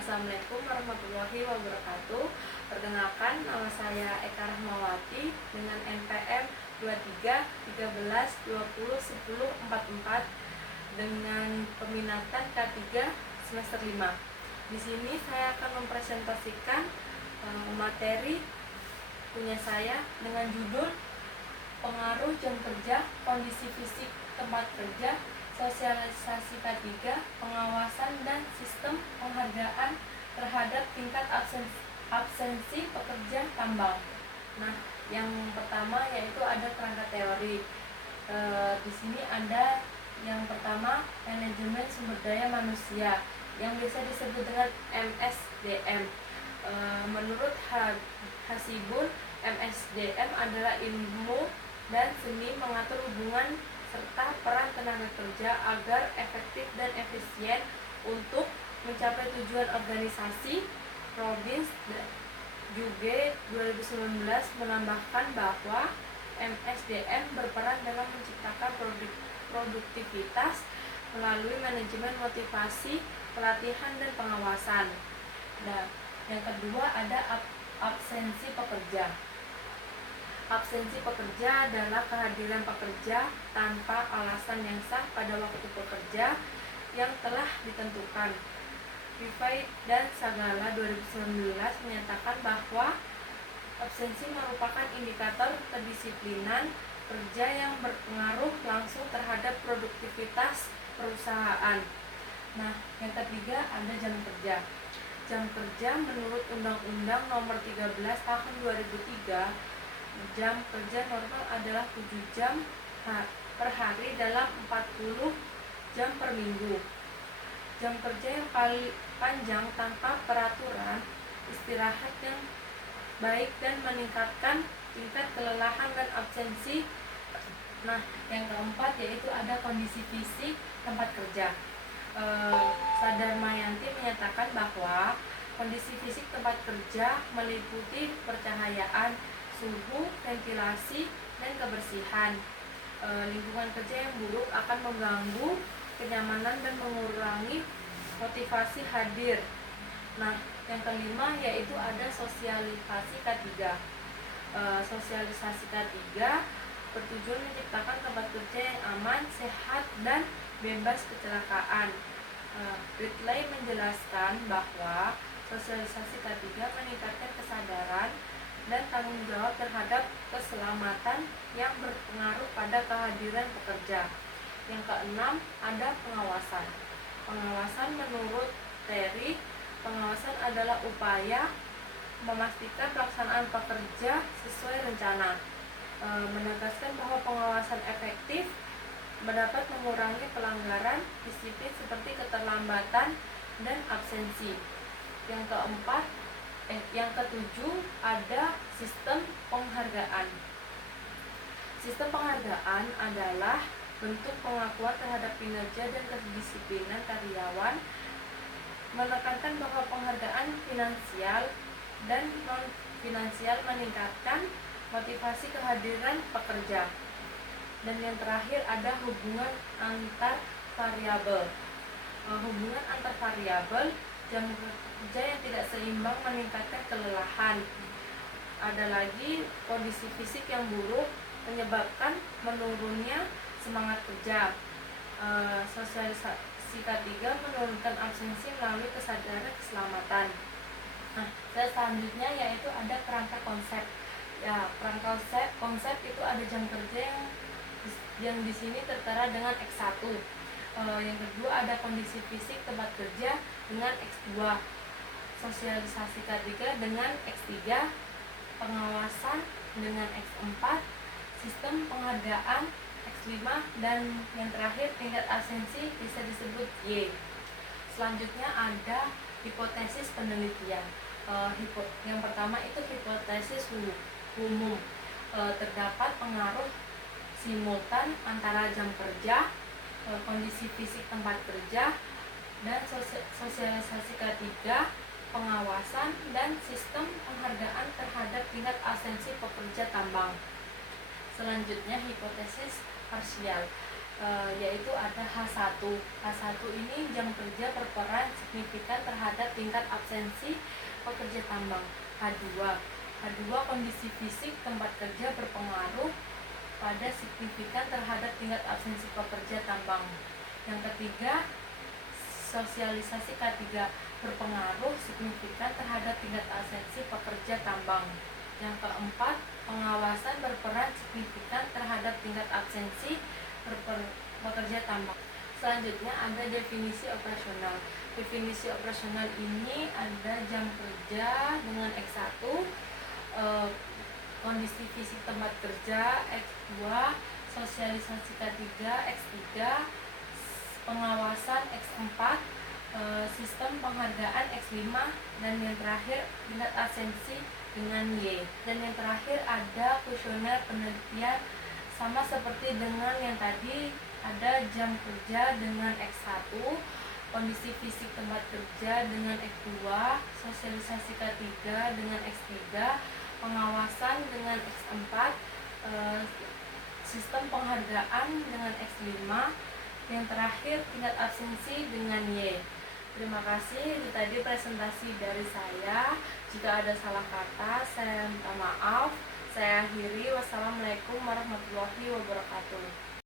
Assalamualaikum warahmatullahi wabarakatuh. Perkenalkan, nama saya Eka Rahmawati dengan NPM 23 13 20 10 44 dengan peminatan K3 semester 5. Di sini saya akan mempresentasikan materi punya saya dengan judul pengaruh jam kerja, kondisi fisik tempat kerja, sosialisasi K3, pengawasan dan sistem penghargaan terhadap tingkat absensi pekerja tambang. Nah, yang pertama yaitu ada kerangka teori. Di sini ada yang pertama manajemen sumber daya manusia yang biasa disebut dengan MSDM. Menurut Hasibun, MSDM adalah ilmu dan seni mengatur hubungan serta peran tenaga kerja agar efektif dan efisien untuk mencapai tujuan organisasi. Robbins juga 2019 menambahkan bahwa MSDM berperan dalam menciptakan produktivitas melalui manajemen motivasi, pelatihan, dan pengawasan. Nah, yang kedua ada absensi pekerja. Absensi pekerja adalah kehadiran pekerja tanpa alasan yang sah pada waktu bekerja yang telah ditentukan. Rifai dan Sagala 2019 menyatakan bahwa absensi merupakan indikator kedisiplinan kerja yang berpengaruh langsung terhadap produktivitas perusahaan. Nah, yang ketiga ada jam kerja. Jam kerja menurut Undang-Undang Nomor 13 Tahun 2003, jam kerja normal adalah 7 jam per hari dalam 40 jam per minggu. Jam kerja yang paling panjang tanpa peraturan, istirahat yang baik dan meningkatkan tingkat kelelahan dan absensi. Nah, yang keempat yaitu ada kondisi fisik tempat kerja. Sadarmayanti menyatakan bahwa kondisi fisik tempat kerja meliputi percahayaan, suhu, ventilasi, dan kebersihan. Lingkungan kerja yang buruk akan mengganggu kenyamanan dan mengurangi motivasi hadir. Nah, yang kelima yaitu ada sosialisasi K3. Sosialisasi K3 bertujuan menciptakan tempat kerja yang aman, sehat, dan bebas kecelakaan. Ridley menjelaskan bahwa sosialisasi K3 meningkatkan kesadaran dan tanggung jawab terhadap keselamatan yang berpengaruh pada kehadiran pekerja. Yang keenam ada pengawasan. Pengawasan menurut Terry, pengawasan adalah upaya memastikan pelaksanaan pekerja sesuai rencana. Menegaskan bahwa pengawasan efektif dapat mengurangi pelanggaran disiplin seperti keterlambatan dan absensi. Yang ketujuh ada sistem penghargaan. Sistem penghargaan adalah bentuk pengakuan terhadap kinerja dan kedisiplinan karyawan, menekankan bahwa penghargaan finansial dan non-finansial meningkatkan motivasi kehadiran pekerja. Dan yang terakhir ada hubungan antar variabel. Hubungan antar variabel, jam kerja yang tidak seimbang meningkatkan kelelahan. Ada lagi kondisi fisik yang buruk menyebabkan menurunnya semangat kerja. Sosialisasi K3 menurunkan absensi melalui kesadaran keselamatan. Nah, selanjutnya yaitu ada kerangka konsep. Ya, kerangka konsep itu ada jam kerja yang di sini tertera dengan X1. Yang kedua ada kondisi fisik tempat kerja dengan X2, sosialisasi K3 dengan X3, pengawasan dengan X4, sistem penghargaan X5, dan yang terakhir tingkat absensi bisa disebut Y. Selanjutnya ada hipotesis penelitian. Yang pertama itu hipotesis umum. Terdapat pengaruh simultan antara jam kerja, kondisi fisik tempat kerja, dan sosialisasi K3, pengawasan, dan sistem penghargaan terhadap tingkat absensi pekerja tambang. Selanjutnya hipotesis parsial. yaitu ada H1. H1 ini jam kerja berperan signifikan terhadap tingkat absensi pekerja tambang. H2 kondisi fisik tempat kerja berpengaruh pada signifikan terhadap tingkat absensi pekerja tambang. Yang ketiga, sosialisasi K3 berpengaruh signifikan terhadap tingkat absensi pekerja tambang. Yang keempat, pengawasan berperan signifikan terhadap tingkat absensi pekerja tambang. Selanjutnya ada definisi operasional. Definisi operasional ini ada jam kerja dengan X1, kondisi fisik tempat kerja X2, sosialisasi K3 X3, pengawasan X4, sistem penghargaan X5, dan yang terakhir tingkat absensi dengan Y. Dan yang terakhir ada kuesioner penelitian, sama seperti dengan yang tadi, ada jam kerja dengan X1, kondisi fisik tempat kerja dengan X2, sosialisasi K3 dengan X3, pengawasan dengan X4, sistem penghargaan dengan X5, yang terakhir tingkat absensi dengan Y. Terima kasih, itu tadi presentasi dari saya. Jika ada salah kata, saya minta maaf. Saya akhiri. Wassalamualaikum warahmatullahi wabarakatuh.